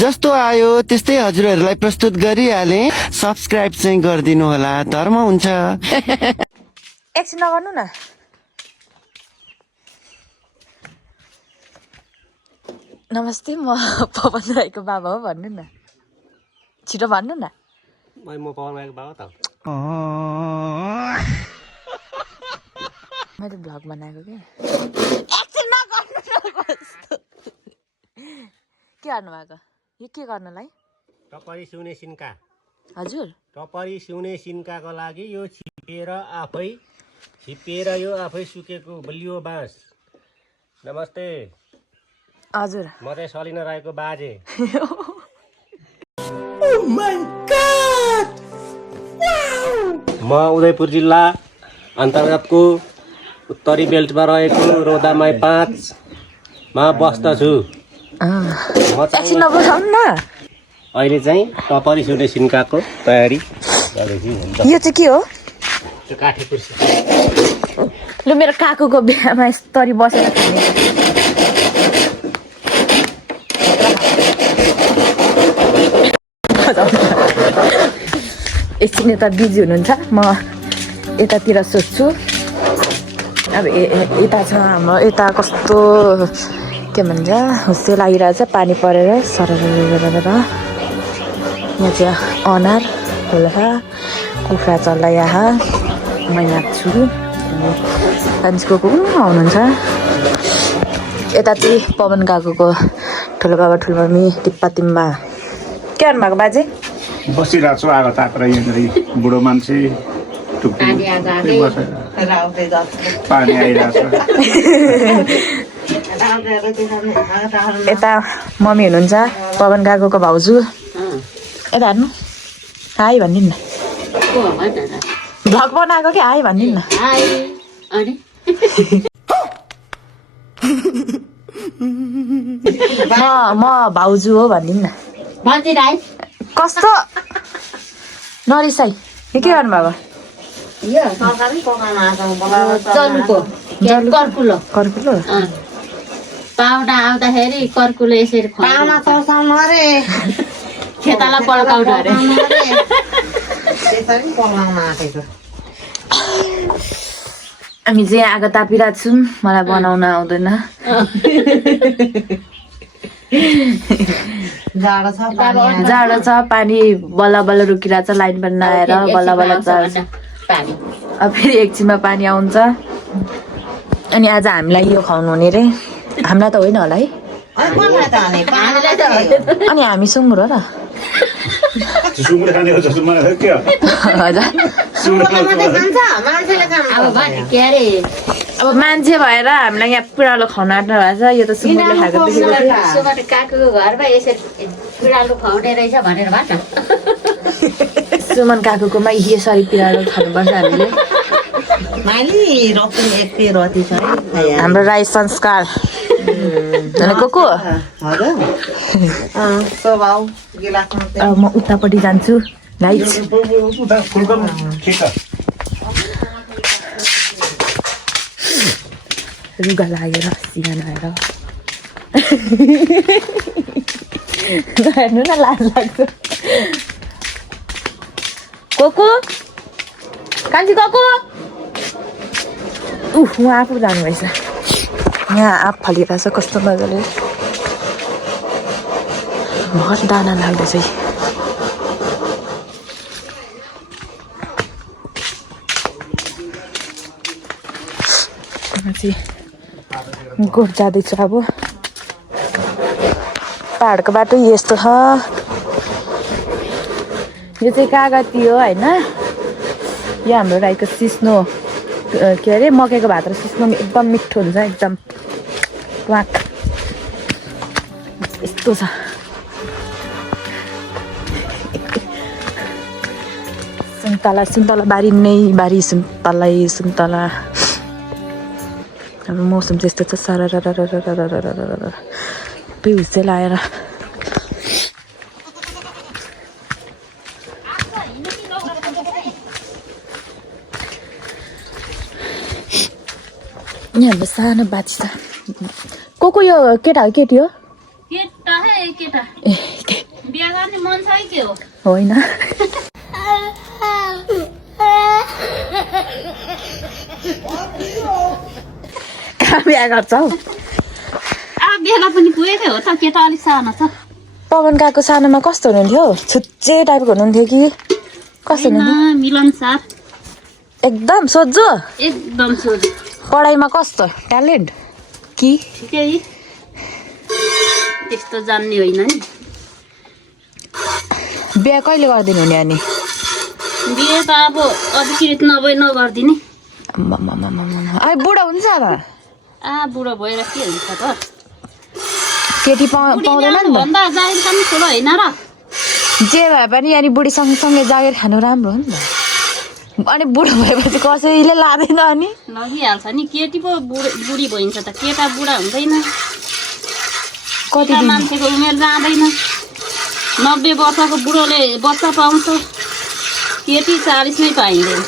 जस्तो आयो त्यस्तै हजुरहरूलाई प्रस्तुत गरिहाले सब्स्क्राइब चाहिँ गरिदिनु होला धर्म हुन्छ एकछिन नगर्नु न नमस्ते म पवन राईको बाबा हो भन्नु न छिटो भन्नु न म पवन राईको बाबा त मैले भ्लग बनाएको के एकछिन नगर्नु कस्तो के गर्नु भएको यो के गर्नलाई टपरी सिउने सिन्का हजुर टपरी सिउने सिन्काको लागि यो छिपेर यो आफै सुकेको बलियो बाँस नमस्ते हजुर म चाहिँ सलिना राईको बाजे म उदयपुर जिल्ला अन्तर्गतको उत्तरी बेल्टमा रहेको रोदामाई 5 मा बस्दछु एकछिन नबोलाउनु न अहिले चाहिँ टपरी सिउने सिन्काको तयारी गर्दैछु यो चाहिँ के हो त्यो काठे कुर्सी लु मेरो काकुको बिहामा यस्तरी बसेर खाने एकछिन यता बिजी हुनुहुन्छ म यतातिर सोध्छु अब यता छ हाम्रो यता कस्तो के भन्छ हुस्से लागिरहेछ पानी परेर सरर यहाँ चाहिँ अनार खोला कुखुरा चल्ला यहाँ म यहाँ छु मान्छेको आउनुहुन्छ यता चाहिँ पवन काकुको ठुलो बाबा ठुलो मम्मी टिप्पा तिम्बा के गर्नुभएको बाजे बसिरहेको छु आगो तापेर यहाँनिर बुढो मान्छे पानी आइरहेको यता मम्मी हुनुहुन्छ पवन काकुको भाउजू यता हेर्नु हाई भनिदिनु न भ्लग बनाएको कि हाई भनिदिनु न म भाउजू हो भनिदिनु न कस्तो नरिसाई के गर्नुभएको कर्कुलो पाहुना आउँदाखेरि कर्कुलो यसरी पाहुना तर्साउनु अरे खेताला पड्काउनु अरे हामी चाहिँ आगो तापिरहेको छौँ मलाई बनाउन आउँदैन जाडो छ पानी बल्ल बल्ल रोकिरहेको छ लाइन पनि नआएर बल्ल बल्ल चल्छ अब फेरि एकछिनमा पानी आउँछ अनि आज हामीलाई यो खुवाउनु हुने रे हामीलाई त होइन होला है अनि हामी सुँगुर हो र अब मान्छे भएर हामीलाई यहाँ पिँडालु खुवाउनु आँट्नु भएको छ यो त सुँगुरले खाएको देखेको काकुको घरमा यसरी पिँडालु खुवाउने रहेछ भनेर भन्छ सुमन काकुकोमा यसरी पिँडालु खानुपर्छ हामीले हाम्रो राई संस्कार को म उतापट्टि जान्छु लाइट रुगा लागेर सिगान आएर हेर्नु न लाज लाग्छ कोको कान्छी कोको उहाँ आफू जानुभएछ यहाँ आँप फलिरहेछ कस्तो मजाले भर दाना लाग्दैछ गोठ जाँदैछु अब पहाडको बाटो यस्तो छ यो चाहिँ कागती हो होइन यो हाम्रो राईको सिस्नो के अरे मकैको भात र सिस्नो एकदम मिठो हुन्छ एकदम प्वाक यस्तो छ सुन्तला बारी नै बारी सुन्तला हाम्रो मौसम त्यस्तो छ सारा पिउसे लाएर यहाँ हाम्रो सानो बाची छ को यो केटा हो केटी हो केटा हे केटा ए के हो होइन कहाँ बिहा गर्छौ बेला पनि पुगेकै हो त केटा अलिक सानो छ पवन काको सानोमा कस्तो हुनुहुन्थ्यो छुच्चे टाइपको हुनुहुन्थ्यो कि कस्तो हुनुहुन्थ्यो मिलनसार एकदम सोझो एकदम सोझो पढाइमा कस्तो ट्यालेन्ट कि ठिकै त्यस्तो जान्ने होइन नि बिहा कहिले गरिदिनु हुने अनि बिहे त अब अधिकृत नगरिदिने अब बुढो हुन्छ अब बुढो भएर के हुन्छ त केटी पाउँदैन नि भन्दा जागिर पनि ठुलो होइन र जे भए पनि अनि बुढी सँगसँगै जागिर खानु राम्रो हो नि त अनि बुढो भएपछि कसैले लाँदैन अनि लगिहाल्छ नि केटी पो बुढी भइन्छ त केटा बुढा हुँदैन कति दिन मान्छेको उमेर जाँदैन 90 वर्षको बुढोले बच्चा पाउँछ केटी 40 नै पाइँदैन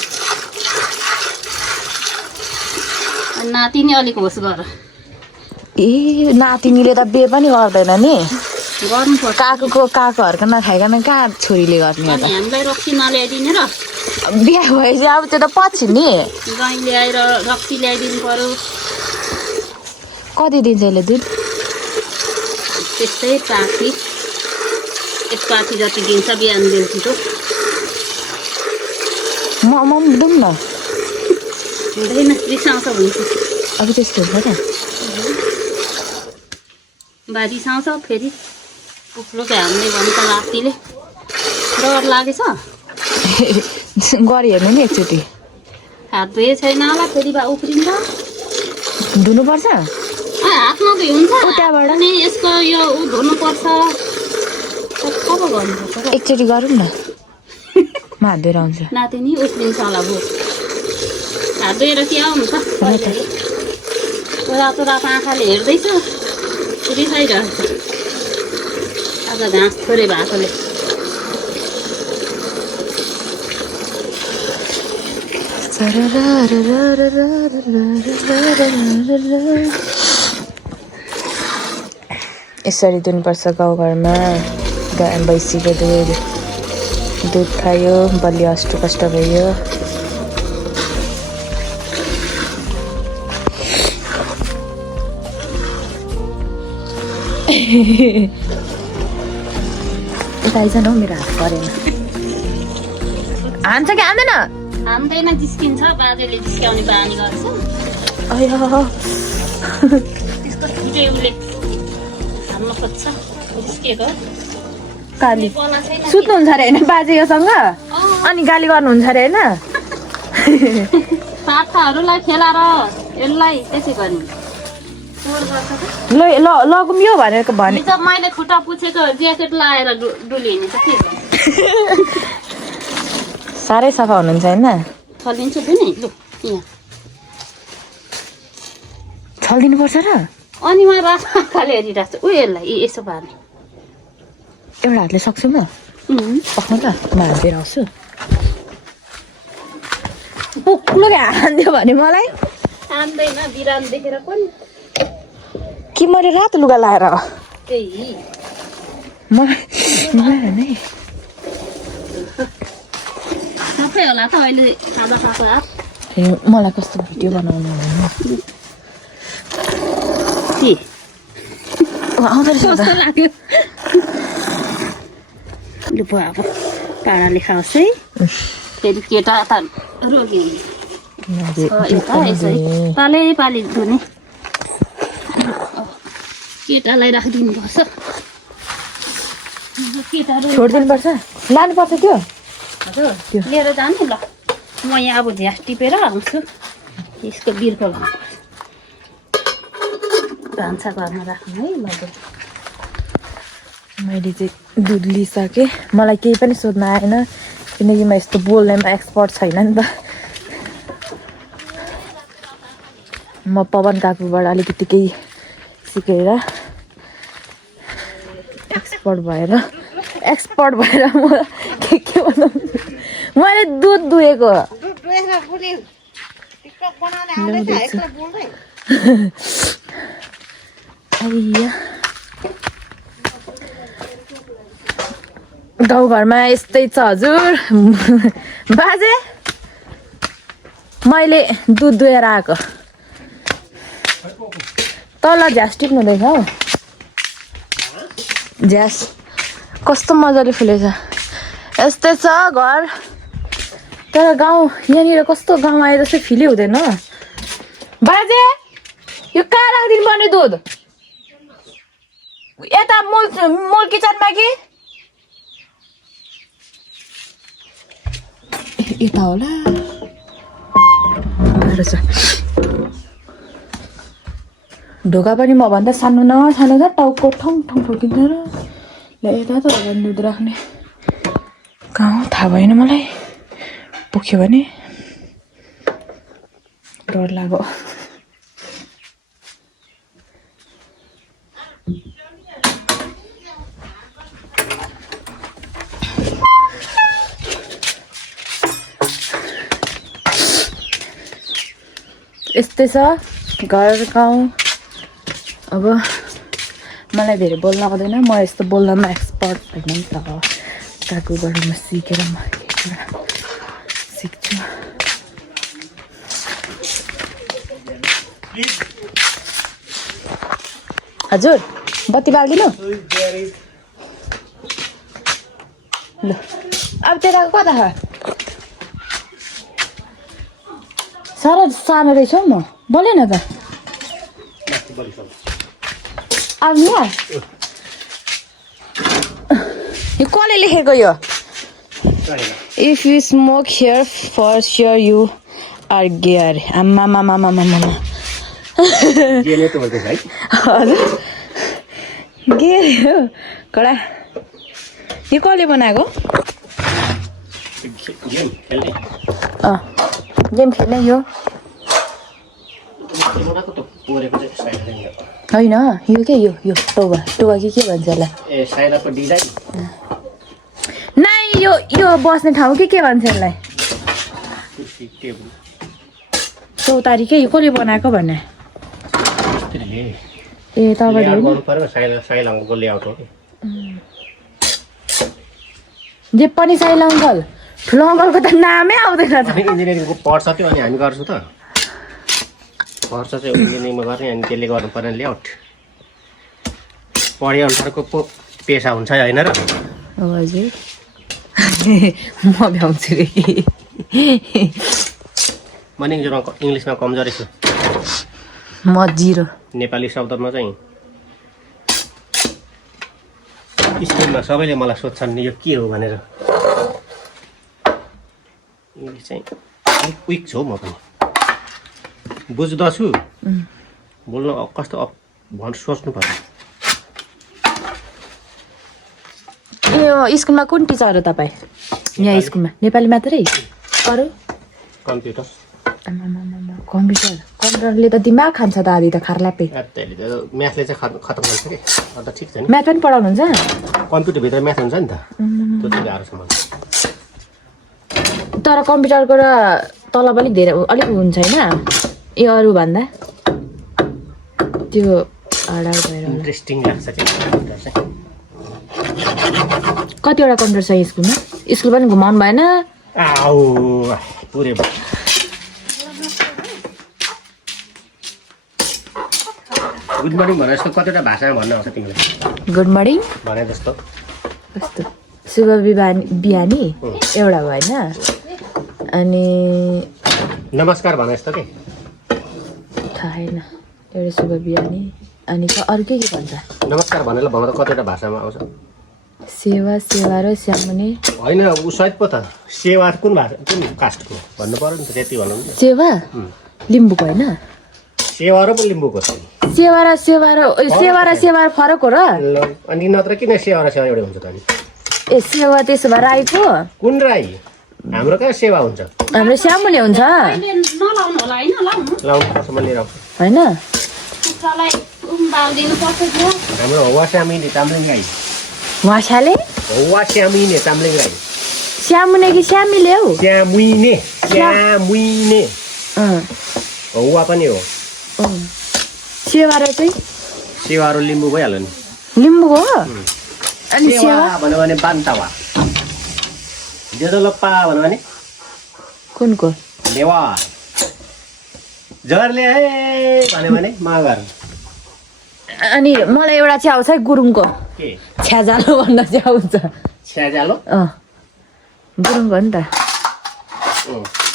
नातिनी अलिक होस् गर ए नातिनीले त बिहे पनि गर्दैन नि गर्नुपर्छ काकोहरूको नखाइकन कहाँ छोरीले गर्ने अनि हामीलाई रक्सी नल्याइदिने र बिहा भएपछि अब त्यो त पछि नि गाई ल्याएर रक्सी ल्याइदिनु पर्यो कति दिन्छ यसले दुध त्यस्तै पाखी एक पाखी जति दिन्छ बिहान बेलुकीको म पनि दिउँ न हुँदैन रिसाउँछ हुन्छ अब त्यस्तो हुन्छ त बा रिसाउँछ फेरि उफ्लोकै हाल्ने भन्छ लात्तीले डर लागेछ गरी हेर्नु नि एकचोटि हात धोए छैन होला फेरि बा उफ्रिन्छ धुनुपर्छ हातमा धोइ हुन्छ उताबाट अनि यसको यो धुनुपर्छ कब गर्नुपर्छ एकचोटि गरौँ न म हात धोएर आउँछु नातिनी उफ्रिन्छ होला भो हात धोएर के आउनु त रातो रातो आँखाले हेर्दैछ रिसाइरहेछ आज घाँस थोरै भएकोले यसरी दिनुपर्छ गाउँघरमा भैँसीको दुध खायो बलियो अष्टकष्ट भयो यता आइज न हौ मेरो हात परेन हान्छ कि हान्दैन हान्दैन जिस्किन्छ बाजेले जिस्काउने बानी गर्छ अयो त्यसको छुटे उसले हान्न खोज्छ जिस्केको गाली पला छैन सुत्नुहुन्छ अरे होइन बाजे योसँग अनि गाली गर्नुहुन्छ अरे होइन पाठाहरूलाई खेलाएर यसलाई त्यसै गर्ने चोर गर्छ त लगौँ यो भनेको भने हिजो मैले खुट्टा पुछेको ज्याकेट लाएर डुलिने त के गर्नु साह्रै सफा हुनुहुन्छ होइन छलिन्छु पनि लु यहाँ छलिदिनुपर्छ र अनि उहाँ रातो आँखाले हेरिरहेको छ ऊ यसलाई यसो पार्ने एउटा हातले सक्छु म पक्नु त म हालिदिएर आउँछु पुग्नुकै हान्दियो भने मलाई हान्दैन बिरान देखेर पनि कि मैले रातो लुगा लाएर त्यही नै सबै होला त अहिले खाजा खाएको हात मलाई कस्तो भिडियो बनाउनु के आउँदो रहेछ कस्तो लाग्यो लु भयो अब टाढाले खाओस् है फेरि केटा त रोगी यता यसै पालै पाली धुने केटालाई राखिदिनुपर्छ केटाहरू छोडिदिनुपर्छ लानुपर्छ त्यो हजुर लिएर जानु ल म यहाँ अब झ्यास टिपेर आउँछु यसको बिर्को भान्सा घरमा राख्नु है लगेर मैले चाहिँ दुध लिइसकेँ मलाई केही पनि सोध्न आएन किनकि म यस्तो बोल्नेमा एक्सपर्ट छैन नि त म पवन काकुबाट अलिकति केही सिकेर एक्सपर्ट भएर म के बनाउँछु मैले दुध दुहेको गाउँघरमा यस्तै छ हजुर बाजे मैले दुध दुहेर आएको तल झ्यास टिप्नुहुँदैछ हौ झ्यास कस्तो मजाले फुलेछ यस्तै छ घर तर गाउँ यहाँनिर कस्तो गाउँ आए जस्तै फिलै हुँदैन बाजे यो कहाँ राखिदिनु पर्ने दुध यता मोल किचनमा कि यता होला ढोका पनि मभन्दा सानो न सानो छ टाउको ठाउँ ठाउँ ठोकिन्छ र ल यता त होला दुध राख्ने कहाँ थाहा भएन मलाई पुग्यो भने डर लाग्यो यस्तै छ घर गाउँ अब मलाई धेरै बोल्न आउँदैन म यस्तो बोल्नमा एक्सपर्ट होइन नि त काकुबाट म सिकेर म केही कुरा सिक्छु हजुर बत्ती बालिदिनु ल अब त्यताको कता छ साह्रो सानो रहेछ हौ म बोले न त अब यहाँ यो कसले लेखेको यो if you smoke here for sure you are gay अरे आम्मा मामा मामा मामा गे हो कडा यो कसले बनाएको गेम खेल्ने यो होइन यो के यो टोगा टोगा के भन्छ यसलाई नाइ यो बस्ने ठाउँ के भन्छ यसलाई चौतारी के यो कसले बनाएको भने ए तपाईँले जे पनि साइला अङ्कल ठुलो अङ्कलको त नामै आउँदैन इन्जिनियरिङको पढ्छ त्यो अनि हामी गर्छौँ त पढ्छ चाहिँ इन्जिनियरिङमा गर्ने अनि त्यसले गर्नु पर्ने लेआउट पढे अनुसारको पो पेसा हुन्छ होइन र हजुर म भ्याउँछु रे म इङ्ग्लिसमा कमजोरी छु म जिरो नेपाली शब्दमा चाहिँ स्कुलमा सबैले मलाई सोध्छन् यो के हो भनेर इङ्ग्लिस चाहिँ अलिक विक छु हौ म पनि बुझ्दछु बोल्न कस्तो सोच्नु पर्छ यो स्कुलमा कुन टिचर हो तपाईँ यहाँ स्कुलमा नेपाली मात्रै अरू कम्प्युटर कम्प्युटरले त दिमाग खान्छ त आदि त खार्लापे म्याथले चाहिँ खतम गर्छ कि अन्त ठिक छ नि म्याथ पनि पढाउनुहुन्छ कम्प्युटरभित्र म्याथ हुन्छ नि त त्यो चाहिँ गाह्रो छ मलाई तर कम्प्युटरको र तलब अलिक धेरै अलिक हुन्छ होइन यो अरूभन्दा त्यो हार्ड भएर इन्ट्रेस्टिङ लाग्छ कि कम्प्युटर चाहिँ कतिवटा कम्प्युटर छ स्कुलमा स्कुल पनि घुमाउनु भएन आऊ पुरै गुड मर्निङ भने जस्तो कतिवटा भाषामा भन्न आउँछ तिमीलाई गुड मर्निङ भने जस्तो कस्तो शुभ बिहानी एउटा भयो होइन अनि नमस्कार भने जस्तो के थाहा छैन एउटा शुभ बिहानी अनि अरू के भन्छ नमस्कार भनेर भन्न त कतिवटा भाषामा आउँछ सेवा सेवा र स्यामुने होइन ऊ सहित पो त सेवा कुन भाषा कुन कास्टको भन्नु पर्यो नि त त्यति भनौँ नि सेवा लिम्बूको होइन सेवा र पो लिम्बूको छ सेवा र सेवा फरक हो र अनि नत्र किन सेवा र सेवा एउटै हुन्छ त अनि ए सेवा त्यसो भए राईको कुन राई हाम्रो कहाँ सेवा हुन्छ हाम्रो स्यामुने हुन्छ नलाउनु होला होइन लाउनु लाउनु पर्छ म लिएर आउँछु होइन कुखुरालाई बालिदिनु पर्छ त्यो हाम्रो हौवा स्यामिने ताम्लिङ राई भाषाले हौवा स्यामिने ताम्लिङ राई स्यामुने कि स्यामिले हौ स्यामुइने हौवा पनि हो सेवा र चाहिँ सेवाहरू लिम्बू भइहाल्यो नि लिम्बू हो अनि सेवा भन्यो भने बान्तावा देदो लप्पा भन्यो भने कुनको लेवार जरले है भन्यो भने मगर अनि मलाई एउटा चाहिँ आउँछ है गुरुङको के छ्याजालो भन्दा चाहिँ आउँछ छ्याजालो गुरुङको हो नि त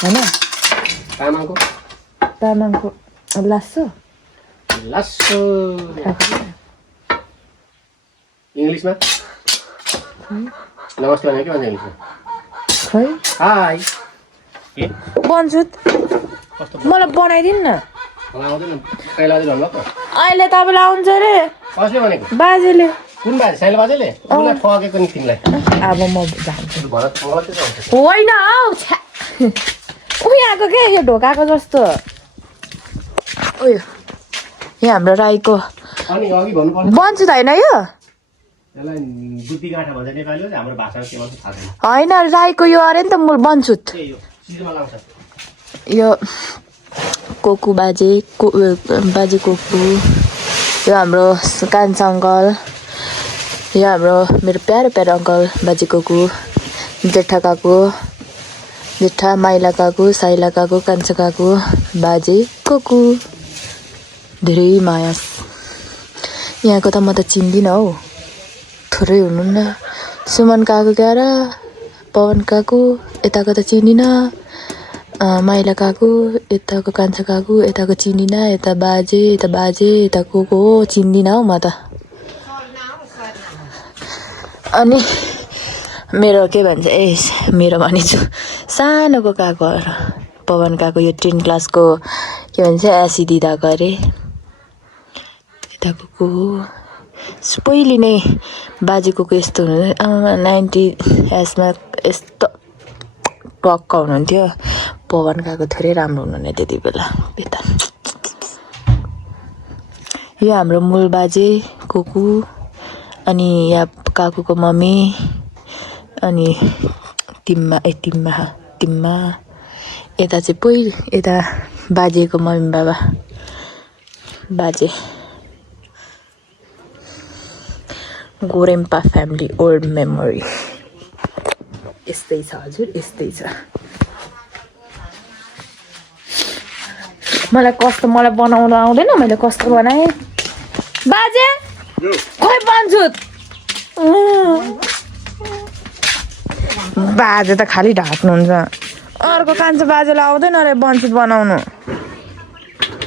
होइन तामाङको तामाङको लासो लस्सो इङ्ग्लिसमा नमस्ते भने के भन्छ इङ्ग्लिसमा खै हाई के बन्छु कस्तो मलाई बनाइदिनु न आउँदैन कहिले आउँदैन भन्नु त अहिले तपाईँलाई आउँछ अरे कसले भनेको बाजेले कुन बाजे साइलो बाजेले उसलाई ठगेको नि तिमीलाई अब म जान्छु भरत मलाई चाहिँ आउँछ होइन हौ उयो आएको के यो ढोकाको जस्तो उयो यहाँ हाम्रो राईको अनि अघि भन्नुपर्ने बन्छु त होइन यो यसलाई बुद्धि गाँठा भन्छ नेपालीमा चाहिँ हाम्रो भाषामा के भन्छ थाहा छैन होइन राईको यो अरे नि त बन्चुत के यो सिजमा लाउँछ यो कोकु बाजे बाजे कोकु यो हाम्रो कान्छा अङ्कल यो हाम्रो मेरो प्यारो प्यारो अङ्कल बाजे कोकु जेठा काकु जेठा माइला काकु साइला काकु कान्छा काकु बाजे कोकु धेरै माया यहाँको त म त चिन्दिनँ हौ थोरै हुनुहुन्न सुमन काकु क्या र पवन काकु यताको त चिनिनँ माइला काकु यताको कान्छा काकु यताको चिनिनँ यता बाजे यता को हो चिन्दिनँ हौ म त अनि मेरो के भन्छ मेरो भनिछु सानोको काकु पवन काकु यो 10 क्लासको के भन्छ एसी दिदाको अरे यताको को हो पहिले नै बाजेको यस्तो हुनु 90 एसमा यस्तो टक्क हुनुहुन्थ्यो पवन काकु धेरै राम्रो हुनुहुन्थ्यो त्यति बेला बेता यो हाम्रो मूल बाजे कोकु अनि यहाँ काकुको मम्मी अनि तिम्मा यता चाहिँ यता बाजेको मम्मी बाबा बाजे गोरेम्पा फ्यामिली ओल्ड मेमोरी यस्तै छ हजुर यस्तै छ मलाई बनाउन आउँदैन मैले कस्तो बनाएँ बाजे खोइ बन्छु बाजे त खालि ढाक्नुहुन्छ अर्को कान्छो बाजेलाई आउँदैन अरे बन्छु बनाउनु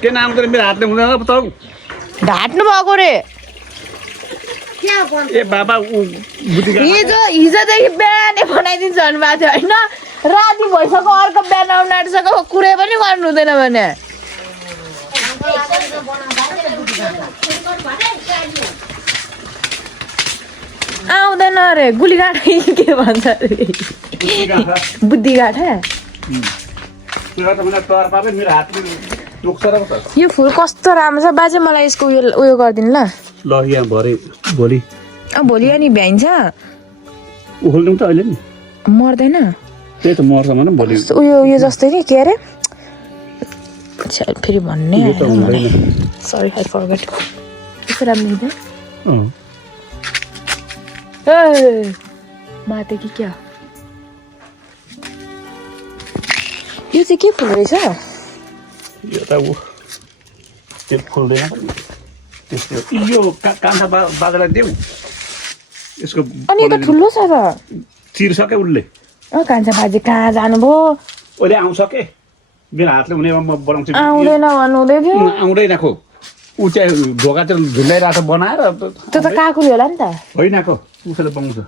किन आउँदैन मेरो हातले हुँदैन पो त ढाट्नु भएको रे ए बाबा हिजोदेखि बिहानै बनाइदिन्छु भन्नुभएको थियो होइन राति भइसक्यो अर्को बिहान आउनु आँटिसक्यो कुरै पनि गर्नु हुँदैन भने आउँदैन अरे गुलीगाठा के भन्छ अरे बुद्धि गाठा यो फुल कस्तो राम्रो छ बाजे मलाई यसको उयो गरिदिनु ल ल यहाँ भरे भोलि भोलि अनि भ्याइन्छ उखल्नु त अहिले नि मर्दैन त्यही त मर्छ भने भोलि उयो जस्तै नि के अरे फेरि भन्ने सरी आई फरगट कस्तो राम्रो हुँदैन माते कि क्या यो चाहिँ के फुल रहेछ यो त त्यो फुल्दैन त्यसको यो कान्छा बाजालाई देऊ यसको अनि यो त ठुलो छ त चिर्सक्यो उसले कान्छा बाजे कहाँ जानुभयो उसले आउँछ के मेरो हातले हुने म बनाउँछु आउँदैन भन्नुहुँदै थियो आउँदैन खो ऊ चाहिँ ढोका चाहिँ झुन्डाइरहेको बनाएर त्यो त काकुले होला नि त होइन को उसले बनाउँछ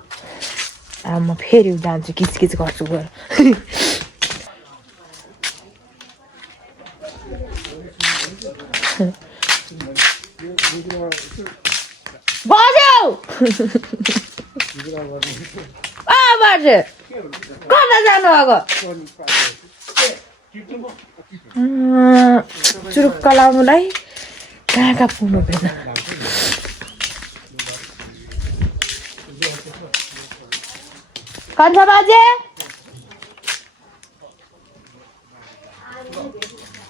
म फेरि जान्छु किचकिच गर्छु गएर बज्यो बाजे कता जानु भएको चुरुक्क लाउनुलाई कहाँ कहाँ पुग्नु पर्दैन कान्छा बाजे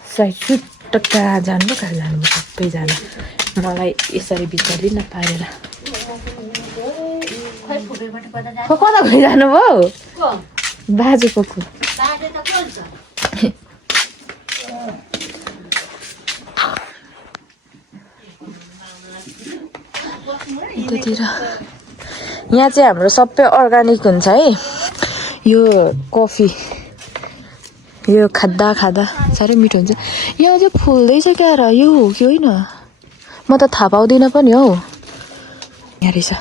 सही छुट्ट कहाँ जानु सबैजना मलाई यसरी बिचरी नपारेर कता गइजानु भयो बाजेको को यतातिर यहाँ चाहिँ हाम्रो सबै अर्ग्यानिक हुन्छ है यो कफी यो खाँदा साह्रै मिठो हुन्छ यहाँ चाहिँ फुल्दैछ क्या र यो हो कि होइन म त थाहा पाउँदिनँ पनि हौ यहाँ रहेछ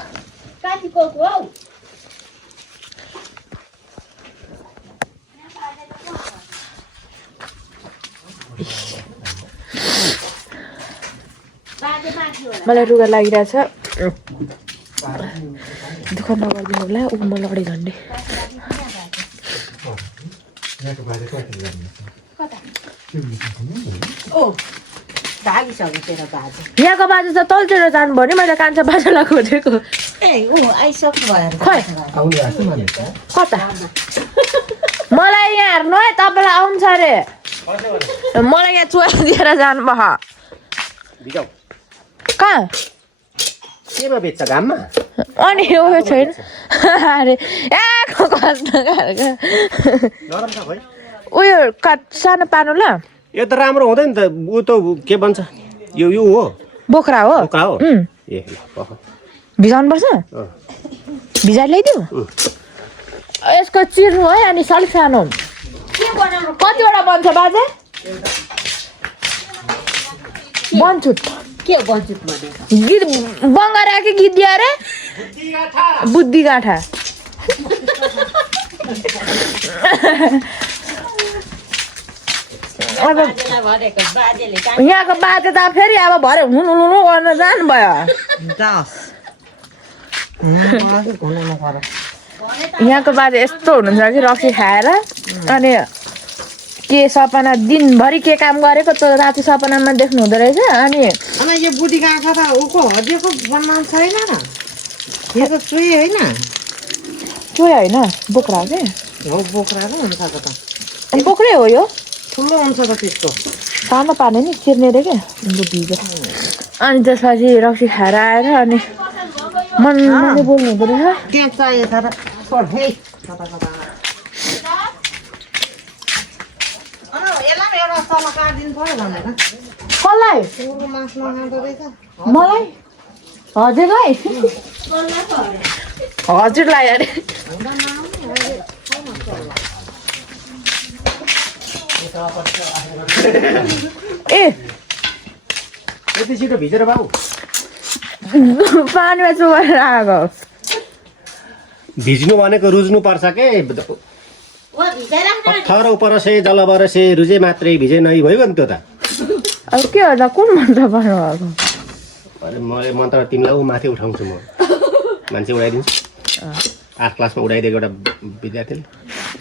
मलाई रुगा लागिरहेछ दुःख नगरिदिनु होला ऊ म लडे झन्डे यहाँको बाजे त तलतिर जानुभयो नि मैले कान्छा बाजेलाई खोजेको कता मलाई यहाँ हेर्नु है तपाईँलाई आउँछ अरे मलाई यहाँ चुवा दिएर जानुभयो कहाँ केमा बेच्छ घाममा अनि उयो छैन अरे उयो काट सानो पानो ल यो त राम्रो हुँदैन त ऊ त के भन्छ यो हो बोक्रा हो ए भिजाउनु पर्छ भिजाइ ल्याइदिउ यसको चिर्नु है अनि सालिक सानो कतिवटा बन्छ बाजे बन्छुट के बन्छुट भनेको गीत बङ्गारा कि गीत दिया रे बुद्धि गाँठा अब यहाँको बाजे त फेरि अब भरे हुनु गर्न जानुभयो यहाँको बाजे यस्तो हुनुहुन्छ कि रक्सी खाएर अनि के सपना दिनभरि के काम गरेको त राति सपनामा देख्नु हुँदो रहेछ अनि यो बुढी गाँठा त उको हदिएको बनाउनु छैन र यो त चुई होइन चोया होइन बोक्रा हो के हो बोक्रा र हुन्छ त अनि बोक्रै हो यो ठुलो हुन्छ त त्यसको सानो पार्ने नि चिर्ने रे क्या भिज अनि त्यसपछि रक्सी खाएर आएर अनि मनले बोल्नु हुँदो रहेछ त्यहाँ चाहियो तर यसलाई एउटा सल्लाह दिनु पर्यो भनेर कसलाई सुँगुरको मासु नखाँदो रहेछ मलाई हजुरलाई हजुरलाई अरे ए यति छिटो भिजेर बाबु पानीमा चुबाएर आएको भिज्नु भनेको रुज्नु पर्छ के पत्थर उपरसे जलबरसे रुजे मात्रै भिजे नै भयो नि त्यो त अब के होला कुन मन्त्र भन्नु भएको अरे मैले मन्त्र तिमीलाई ऊ माथि उठाउँछु म मान्छे उडाइदिन्छु 8 क्लासमा उडाइदिएको एउटा विद्यार्थीले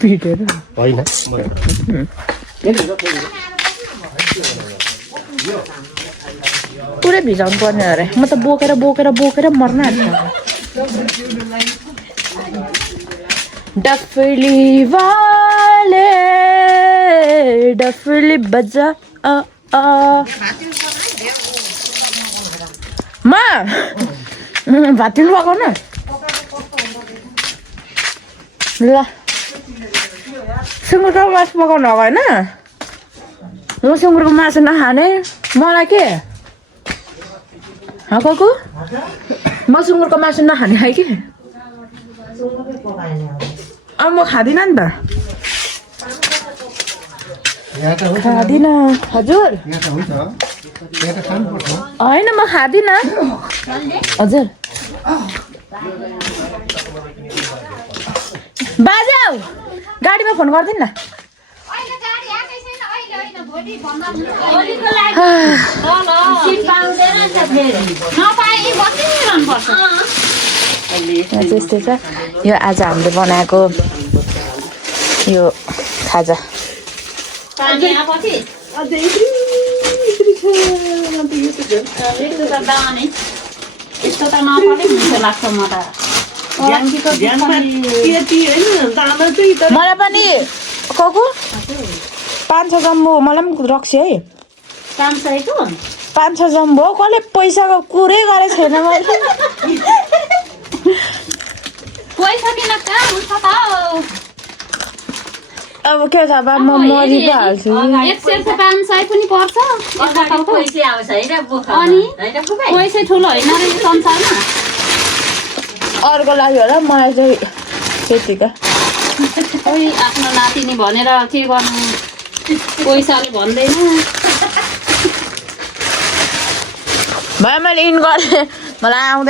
पिटेर होइन पुरै भिजाउनु पर्ने अरे म त बोकेर मर्न आँट्छ डफली वाले डफली बजा मा भात तिर्नु भएको न ल सुँगुरको मासु पकाउनु भएको होइन म सुँगुरको मासु नखाने मलाई के हकको म सुँगुरको मासु नखाने है कि अब म खाँदिनँ नि त खाँदिनँ हजुर होइन म खाँदिनँ हजुर बाजे आऊ गाडीमा फोन गरिदिनु न त्यस्तै छ यो आज हामीले बनाएको यो खाजा यस्तो त नपरे मिठो लाग्छ म त मलाई पनि ककु 500 जम्बो मलाई पनि रक्सी है 500 को 500 जम्बो कसले पैसाको कुरै गरेको छैन मैले पैसा किन कहाँ हुन्छ त अब के छ बा म मरि पो हाल्छु 100-500 पनि पर्छ एउटा खालको पैसा आउँछ हैन बोखा अनि हैन फुपा पैसा ठुलो होइन र यो संसारमा अर्को लागि होला मलाई चाहिँ त्यतिका कोही आफ्नो नातिनी भनेर के गर्नु पैसाले भन्दैन भाइ मैले इन गरेँ मलाई आउँदैन